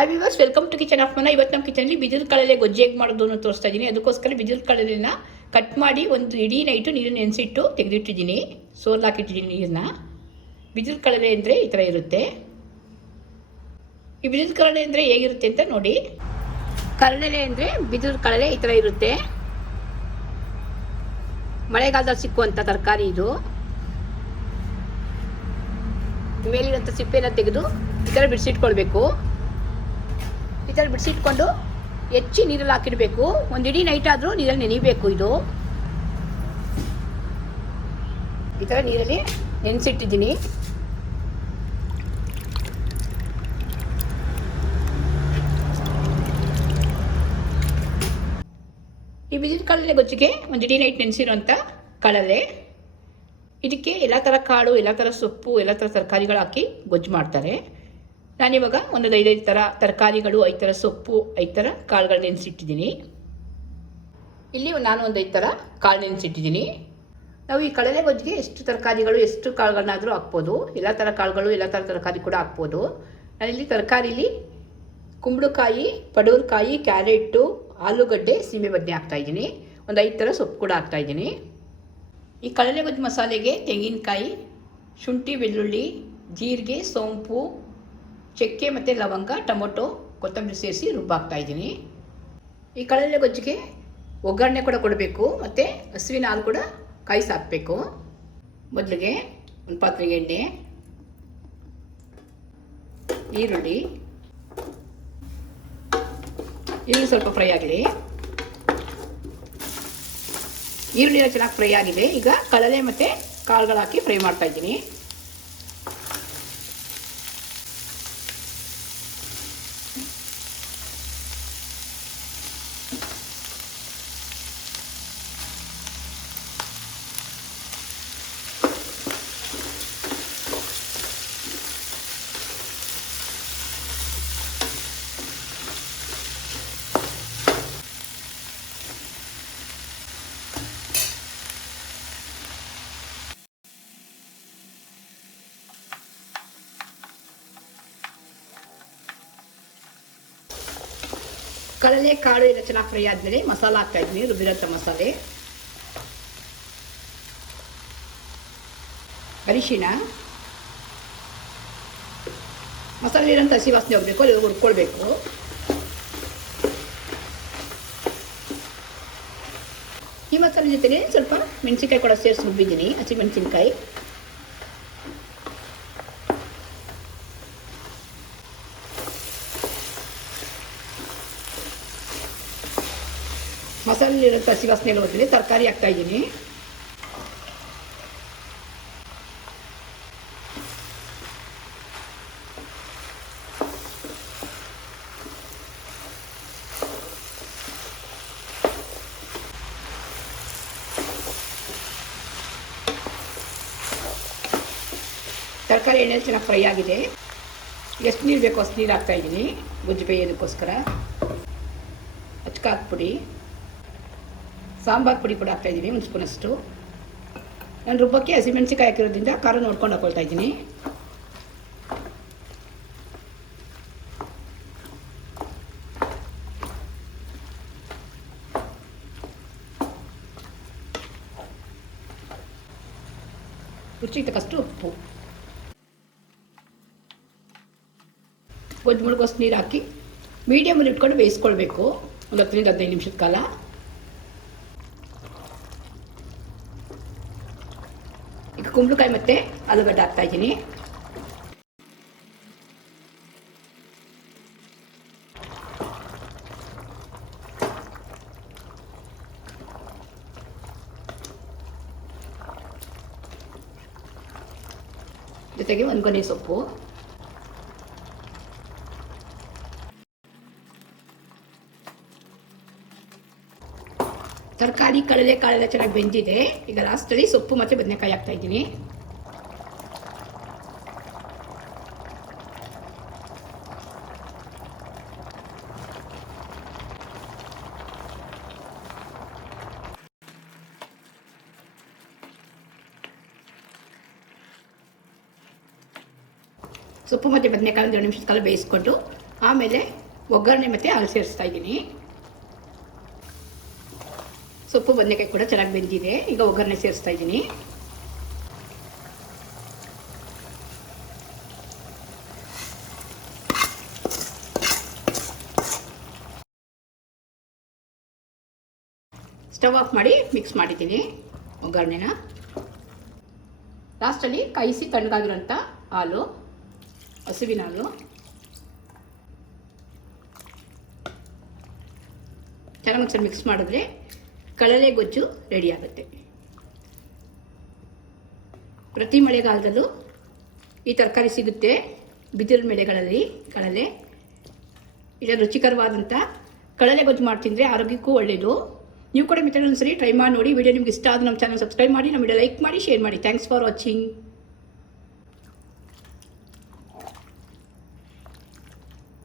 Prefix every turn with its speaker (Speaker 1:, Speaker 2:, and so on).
Speaker 1: Hi viewers welcome to kitchen of Mana ಇವತ್ತು ನಮ್ಮ ಕಿಚನಲ್ಲಿ ಬಿದಿರು ಕಳಲೆ ಗೊಜ್ಜೆ ಹೇಗೆ ಮಾಡೋದು ಅನ್ನೋ ತೋರಿಸ್ತಾ ಇದ್ದೀನಿ ಅದಕ್ಕೋಸ್ಕರ ಬಿದಿರು ಕಳಲೆನ ಕಟ್ ಮಾಡಿ ಒಂದು ಇಡೀ ನೈಟು ನೀರು ನೆನೆಸಿಟ್ಟು ತೆಗೆದಿಟ್ಟಿದ್ದೀನಿ. ಸೋಲ್ ಹಾಕಿಟ್ಟಿದ್ದೀನಿ ನೀರನ್ನ ಬಿದಿರು ಕಳಲೆ ಅಂದರೆ ಈ ಥರ ಇರುತ್ತೆ. ಈ ಬಿದಿರು ಕಳಲೆ ಅಂದರೆ ಹೇಗಿರುತ್ತೆ ಅಂತ ನೋಡಿ. ಕಳಲೆ ಅಂದರೆ ಬಿದಿರು ಕಳಲೆ ಈ ಥರ ಇರುತ್ತೆ. ಮಳೆಗಾಲದಲ್ಲಿ ಸಿಕ್ಕುವಂಥ ತರಕಾರಿ ಇದು. ಮೇಲಿರೋಂಥ ಸಿಪ್ಪೆನ ತೆಗೆದು ಈ ಥರ ಬಿಡಿಸಿಟ್ಕೊಳ್ಬೇಕು. ಈ ಥರ ಬಿಡಿಸಿಟ್ಕೊಂಡು ಹೆಚ್ಚಿ ನೀರಲ್ಲಿ ಹಾಕಿಡಬೇಕು. ಒಂದು ಇಡೀ ನೈಟ್ ಆದರೂ ನೀರಲ್ಲಿ ನೆನಿಬೇಕು ಇದು. ಈ ಥರ ನೀರಲ್ಲಿ ನೆನೆಸಿಟ್ಟಿದ್ದೀನಿ. ಈ ಬಿದಿರು ಕಾಳಲ್ಲೇ ಗೊಜ್ಜಿಗೆ ಒಂದು ಇಡೀ ನೈಟ್ ನೆನೆಸಿರೋಂಥ ಕಳಲೆ ಇದಕ್ಕೆ ಎಲ್ಲ ಥರ ಕಾಳು, ಎಲ್ಲ ಥರ ಸೊಪ್ಪು, ಎಲ್ಲ ಥರ ತರಕಾರಿಗಳು ಹಾಕಿ ಗೊಜ್ಜು ಮಾಡ್ತಾರೆ. ನಾನಿವಾಗ ಒಂದು ಐದೈದು ಥರ ತರಕಾರಿಗಳು, ಐದು ಥರ ಸೊಪ್ಪು, ಐದು ಥರ ಕಾಳುಗಳು ನೆನೆಸಿಟ್ಟಿದ್ದೀನಿ. ಇಲ್ಲಿ ನಾನು ಒಂದು ಐದು ಥರ ಕಾಳು ನೆನೆಸಿಟ್ಟಿದ್ದೀನಿ. ನಾವು ಈ ಕಡಲೆ ಗೊಜ್ಜಿಗೆ ಎಷ್ಟು ತರಕಾರಿಗಳು, ಎಷ್ಟು ಕಾಳುಗಳನ್ನಾದರೂ ಹಾಕ್ಬೋದು. ಎಲ್ಲ ಥರ ಕಾಳುಗಳು, ಎಲ್ಲ ಥರ ತರಕಾರಿ ಕೂಡ ಹಾಕ್ಬೋದು. ನಾನಿಲ್ಲಿ ತರಕಾರಿಲಿ ಕುಂಬಳಕಾಯಿ ಪಡವಲಕಾಯಿ ಕ್ಯಾರೆಟು, ಆಲೂಗಡ್ಡೆ ಸೀಮೆ ಬದನೆ ಹಾಕ್ತಾಯಿದ್ದೀನಿ ಒಂದು ಐದು ಥರ ಸೊಪ್ಪು ಕೂಡ ಹಾಕ್ತಾಯಿದ್ದೀನಿ ಈ ಕಡಲೆ ಗೊಜ್ಜು ಮಸಾಲೆಗೆ ತೆಂಗಿನಕಾಯಿ, ಶುಂಠಿ, ಬೆಳ್ಳುಳ್ಳಿ, ಜೀರಿಗೆ, ಸೋಂಪು ಚಕ್ಕೆ ಮತ್ತು ಲವಂಗ, ಟೊಮೊಟೊ, ಕೊತ್ತಂಬರಿ ಸೇರಿಸಿ ರುಬ್ಬಾಕ್ತಾ ಇದ್ದೀನಿ. ಈ ಕಳಲೆ ಗೊಜ್ಜಿಗೆ ಒಗ್ಗರಣೆ ಕೂಡ ಕೊಡಬೇಕು, ಮತ್ತು ಹಸುವಿನ ಹಾಲು ಕೂಡ ಕಾಯಿಸಿ ಹಾಕಬೇಕು ಮೊದಲಿಗೆ ಒಂದು ಪಾತ್ರೆಗೆ ಎಣ್ಣೆ, ಈರುಳ್ಳಿ ಈರುಳ್ಳಿ ಸ್ವಲ್ಪ ಫ್ರೈ ಆಗಲಿ. ಈರುಳ್ಳಿ ಚೆನ್ನಾಗಿ ಫ್ರೈ ಆಗಿದೆ. ಈಗ ಕಳಲೆ ಮತ್ತು ಕಾಳುಗಳು ಹಾಕಿ ಫ್ರೈ ಮಾಡ್ತಾ ಕಡಲೆ, ಕಾಳು ಎಲ್ಲ ಚೆನ್ನಾಗಿ ಫ್ರೈ ಆದಮೇಲೆ ಮಸಾಲ ಹಾಕ್ತಾ ಇದ್ದೀನಿ ರುಬ್ಬಿರೋಂಥ ಮಸಾಲೆ. ಅರಿಶಿಣ. ಮಸಾಲೆ ಇರೋಂಥ ಹಸಿ ವಾಸನೆ ಹೋಗ್ಬೇಕು, ಅಲ್ಲಿ ಹುರ್ಕೊಳ್ಬೇಕು. ಈ ಮಸಾಲೆ ಜೊತೆಗೆ ಸ್ವಲ್ಪ ಮೆಣಸಿನ್ಕಾಯಿ ಕೂಡ ಸೇರಿಸಿ ರುಬ್ಬಿದ್ದೀನಿ ಹಸಿ ಮೆಣಸಿನ್ಕಾಯಿ ಮಸಾಲೆ ಇರೋ ಹಸಿ ವಾಸನೆ ಎಲ್ಲ ಹೋದ್ಮೇಲೆ ತರಕಾರಿ ಹಾಕ್ತಾ ಇದ್ದೀನಿ. ತರಕಾರಿ ಎಣ್ಣೆ ಚೆನ್ನಾಗಿ ಫ್ರೈ ಆಗಿದೆ. ಎಷ್ಟು ನೀರು ಬೇಕೋ ಅಷ್ಟು ನೀರು ಹಾಕ್ತಾ ಇದ್ದೀನಿ. ಗೊಜ್ಜು ಬೇಯೋದಕ್ಕೋಸ್ಕರ ಅಚ್ಕಾರದ ಪುಡಿ ಸಾಂಬಾರು ಪುಡಿ ಕೂಡ ಹಾಕ್ತಾಯಿದ್ದೀನಿ ಒಂದು ಸ್ಪೂನಷ್ಟು ನಾನು ರುಬ್ಬಕ್ಕೆ ಹಸಿಮೆಣಸಿಕಾಯಿ ಹಾಕಿರೋದ್ರಿಂದ ಖಾರ ನೋಡ್ಕೊಂಡು ಹಾಕೊಳ್ತಾ ಇದ್ದೀನಿ. ರುಚಿಗೆ ತಕ್ಕಷ್ಟು ಉಪ್ಪು. ಗೊಜ್ಜು ಮುಳುಗೋಷ್ಟು ನೀರು ಹಾಕಿ ಮೀಡಿಯಮಲ್ಲಿ ಇಟ್ಕೊಂಡು ಬೇಯಿಸ್ಕೊಳ್ಬೇಕು. ಒಂದು ಹತ್ತರಿಂದ ಹದಿನೈದು ನಿಮಿಷದ ಕಾಲ. ಕುಂಬಳಕಾಯಿ ಮತ್ತೆ ಆಲೂಗಡ್ಡೆ ಹಾಕ್ತಾ ಇದ್ದೀನಿ. ಜೊತೆಗೆ ಒಂದು ಗೊನೆ ಸೊಪ್ಪು. ತರಕಾರಿ ಕಡಲೆ ಕಾಳೆಲ್ಲ ಚೆನ್ನಾಗಿ ಬೆಂದಿದೆ. ಈಗ ಲಾಸ್ಟಲ್ಲಿ ಸೊಪ್ಪು ಮತ್ತು ಬದನೆಕಾಯಿ ಹಾಕ್ತಾ ಇದ್ದೀನಿ. ಸೊಪ್ಪು ಮತ್ತು ಬದನೆಕಾಯಿ ಒಂದು ಎರಡು ನಿಮಿಷದ ಕಾಲ ಬೇಯಿಸ್ಕೊಂಡು ಆಮೇಲೆ ಒಗ್ಗರಣೆ ಮತ್ತು ಹಾಲು ಸೇರಿಸ್ತಾ ಇದ್ದೀನಿ. ಸೊಪ್ಪು ಬದನೆಕಾಯಿ ಕೂಡ ಚೆನ್ನಾಗಿ ಬೆಂದಿದೆ. ಈಗ ಒಗ್ಗರಣೆ ಸೇರಿಸ್ತಾ ಇದ್ದೀನಿ. ಸ್ಟವ್ ಆಫ್ ಮಾಡಿ ಮಿಕ್ಸ್ ಮಾಡಿದ್ದೀನಿ ಒಗ್ಗರಣೆನ. ಲಾಸ್ಟಲ್ಲಿ ಕಾಯಿಸಿ ತಣ್ಣಗಾಗಿರೋಂಥ ಹಾಲು, ಹಸುವಿನ ಹಾಲು. ಚೆನ್ನಾಗಿ ಮಿಕ್ಸ್ ಮಾಡಿದ್ರೆ ಕಳಲೆ ಗೊಜ್ಜು ರೆಡಿ ಆಗುತ್ತೆ. ಪ್ರತಿ ಮಳೆಗಾಲದಲ್ಲೂ ಈ ತರಕಾರಿ ಸಿಗುತ್ತೆ. ಬಿದಿರು ಮಳೆಗಳಲ್ಲಿ ಕಳಲೆ. ಇದು ರುಚಿಕರವಾದಂಥ ಕಳಲೆ ಗೊಜ್ಜು ಮಾಡ್ತಿದ್ರೆ ಆರೋಗ್ಯಕ್ಕೂ ಒಳ್ಳೆಯದು ನೀವು ಕೂಡ ಮಿತ್ರ ಸರಿ ಟ್ರೈ ಮಾಡಿ ನೋಡಿ. ವಿಡಿಯೋ ನಿಮ್ಗೆ ಇಷ್ಟ ಆದ ನಮ್ಮ ಚಾನಲ್ ಸಬ್ಸ್ಕ್ರೈಬ್ ಮಾಡಿ. ನಮ್ಮ ವಿಡಿಯೋ ಲೈಕ್ ಮಾಡಿ ಶೇರ್ ಮಾಡಿ. Thanks for watching